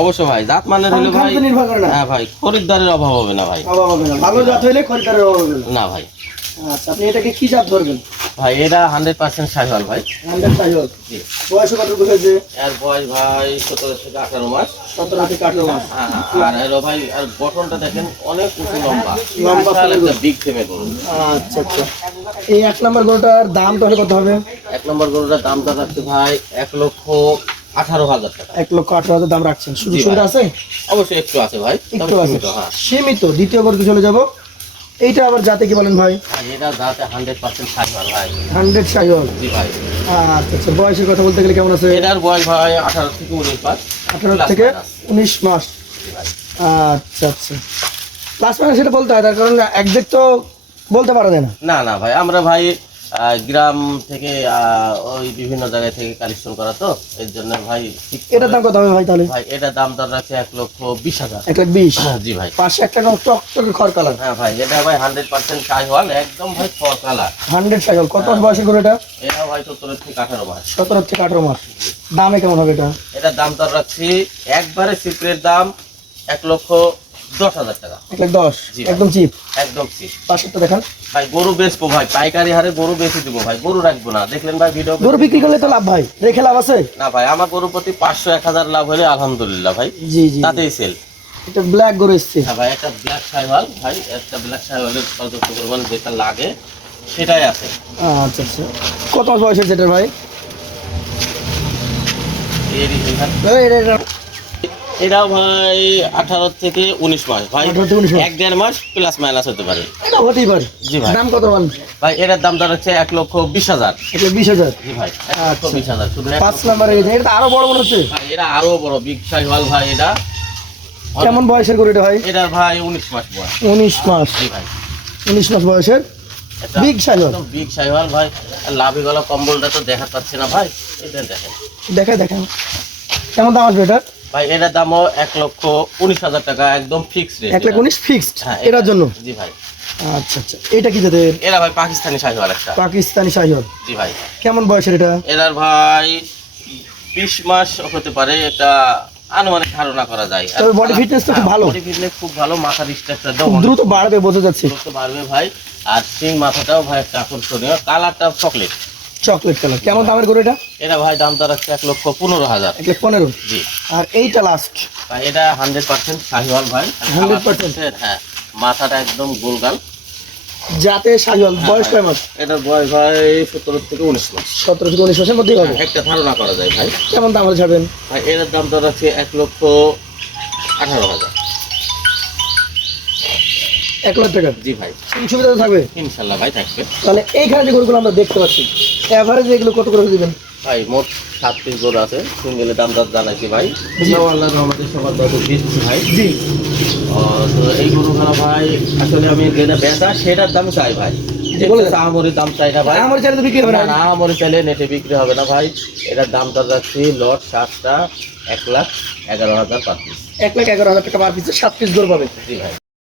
অবশ্যই ভাই, জাত মানের হলে ভাই নির্ভর করে না। হ্যাঁ ভাই, খরিদ্দারের অভাব হবে না ভাই। অভাব হবে না, ভালো জাত হইলে খরিদ্দারের অভাব হবে না ভাই। আচ্ছা, আপনি এটাকে কি জাত ধরবেন? ভাই এটা 100% শাহিওয়াল ভাই। 100 সাইহল। জি। বয়স কতটুকু হয়েছে? এর বয়স ভাই 17 থেকে 18 মাস। 17 থেকে 18 মাস। হ্যাঁ, আর এর ভাই আর গঠনটা দেখেন অনেক উঁচু লম্বা। লম্বা বিশাল পুরো। একটা বিগ ফ্রেমে গরু। আচ্ছা আচ্ছা, এই 1 নাম্বার গরুটার দাম তাহলে কত হবে? 1 নম্বর গরুটার দামটা রাখছে ভাই 1,18,000 টাকা। 1,18,000 দাম রাখছেন। সুযোগ জি ভাই। সুবিধা আছে? অবশ্যই একটু আছে ভাই, তবে একটু আছে, সীমিত, হ্যাঁ। সীমিত। দ্বিতীয় গরুতে চলে যাব। এইটা আবার জাতে কি বলেন ভাই? আর এটা যাতে 100% শাহিওয়াল ভাই। 100 সাইহল। জি ভাই। আচ্ছা আচ্ছা, বয়সের কথা বলতে গেলে কেমন আছে? এটার বয়স ভাই 18 থেকে 19 মাস। 18 Plus থেকে minus। 19 মাস। জি ভাই। আচ্ছা আচ্ছা, প্লাস মাইনাস সেটা বলতে হয়, তার কারণ একজ্যাক্ট তো বলতে পারা যায় না। না না ভাই, আমরা ভাই গ্রাম থেকে ওই বিভিন্ন জায়গায় থেকে কালেকশন করা তো, এর জন্য ভাই ঠিক এটার দাম কত হবে ভাই তাহলে? ভাই এটার দাম দর রাখছে 1,20,000। 1,20,000। জি ভাই। পাশে একটা টকটকে খড় কালার। হ্যাঁ ভাই, এটা ভাই 100% শাহিওয়াল, একদম ভাই ফর কালার। 100 সাইহল। কত মাস বয়সের গরু এটা? এটা ভাই 17 থেকে 18 মাস। 17 থেকে 18 মাস। দামে কেমন হবে এটা? এটার দাম দর রাখছি একবারে সিপ্রের দাম 1,10,000 টাকা। 1,10,000 জি ভাই। একদম চিপ। একদম ঠিক পাশেরটা দেখান। ভাই। গরু বেচবো ভাই, পাইকারি হারে গরু বেচে দিব ভাই, গরু রাখবো না। দেখলেন ভাই ভিডিও? গরু বিক্রি করলে তো লাভ ভাই, রেখে লাভ আছে? না ভাই, আমার গরু প্রতি 500-1000 লাভ হলে আলহামদুলিল্লাহ ভাই, জি জি। তাতেই সেল। এটা ব্ল্যাক গরু এসছে। হ্যাঁ ভাই, একটা ব্ল্যাক শাহিওয়াল ভাই, একটা ব্ল্যাক শাহিওয়ালের পর্যাপ্ত পরিমাণ যেটা লাগে সেটাই আছে। আচ্ছা আচ্ছা, কত মাস বয়স হয়েছে এটার ভাই? এটাও ভাই 18 থেকে 19 মাস ভাই। 18 থেকে 19 মাস। 1-1.5 মাস প্লাস মাইনাস হতে পারে। এটা হতেই পারে। জি ভাই। দাম কত বল? ভাই এটার দাম দর হচ্ছে 1,20,000। 1,20,000। জি ভাই, আচ্ছা। 1,20,000 শুধু। 5 নাম্বারে এটা তো আরো বড় মনে হচ্ছে। ভাই এটা আরো বড় বিগ শাহিওয়াল ভাই। এটা কেমন বয়সের গরু এটা ভাই? এটার ভাই 19 মাস বয়স। 19 মাস। জি ভাই। 19 মাস বয়সের বিগ শাহিওয়াল। বিগ শাহিওয়াল ভাই। লাভি গলা কম্বলটা তো দেখা পাচ্ছি না ভাই, এটা দেখেন। দেখেন কেমন দাম আসবে এটা? ভাই এটার দামও 1,19,000 টাকা, একদম ফিক্সড রেট। 1,19,000 ফিক্সড হ্যাঁ, এটার জন্য? জি ভাই। আচ্ছা আচ্ছা, এটা কি জাতের? এরা ভাই পাকিস্তানি শাহিওয়াল একটা। পাকিস্তানি শাহিওয়াল। জি ভাই। কেমন বয়সের এটা? এরার ভাই 20 মাস হতে পারে, এটা আনুমানিক ধারণা করা যায়। তবে বডি ফিটনেস তো খুব ভালো। বডি ফিটনেস খুব ভালো, মাথার স্ট্রাকচারটাও খুব দ্রুত বাড়বে বোঝা যাচ্ছে। দ্রুত বাড়বে ভাই। আর সিং মাথাটাও ভাই একটা আকর্ষণীয়, কালারটা চকলেট। Chocolate colour. কেমন দামের গরু এটা? এটা ভাই দাম দর রাখছে 1,15,000। 1,15,000। জি। আর এইটা লাস্ট? ভাই এটা 100% শাহিওয়াল ভাই। 100%? হ্যাঁ, মাথাটা একদম গোলগাল। জাতে শাহিওয়াল। বয়স কয় মাস? এটার বয়স ভাই 17 থেকে 19 মাস। 17 থেকে 19 মাসের মধ্যেই হবে। একটা ধারণা করা যায় ভাই। কেমন দাম হলে ছাড়বেন? ভাই এর দাম দর আছে 1,18,000। 1,00,000 টাকা? জি ভাই। সুবিধা তো থাকবে ইনশাল্লাহ ভাই থাকবে। তাহলে এইখানে যে গরুগুলো আমরা দেখতে পাচ্ছি, এভারেজ এগুলো কত করে দিবেন? ভাই মোট 7 পিস গরু আছে, সিঙ্গেলের দাম দর জানাইছি ভাই। জি। আল্লাহর রহমতে সবার দর দিচ্ছি ভাই। জি। তো এই গরুগুলো ভাই আসলে আমি যেটা বেচা সেটার দাম চাই ভাই। বলে আহামরির দাম চাই না ভাই। আমার চাইলে তো বিক্রি হবে না। না, আহামরি চাইলে নেটে বিক্রি হবে না ভাই। এটার দাম দর রাখছি লট 7টা 1,11,000 পার পিস। 1,11,000 টাকা পার পিসে 7 পিস গরু পাবে। জি ভাই।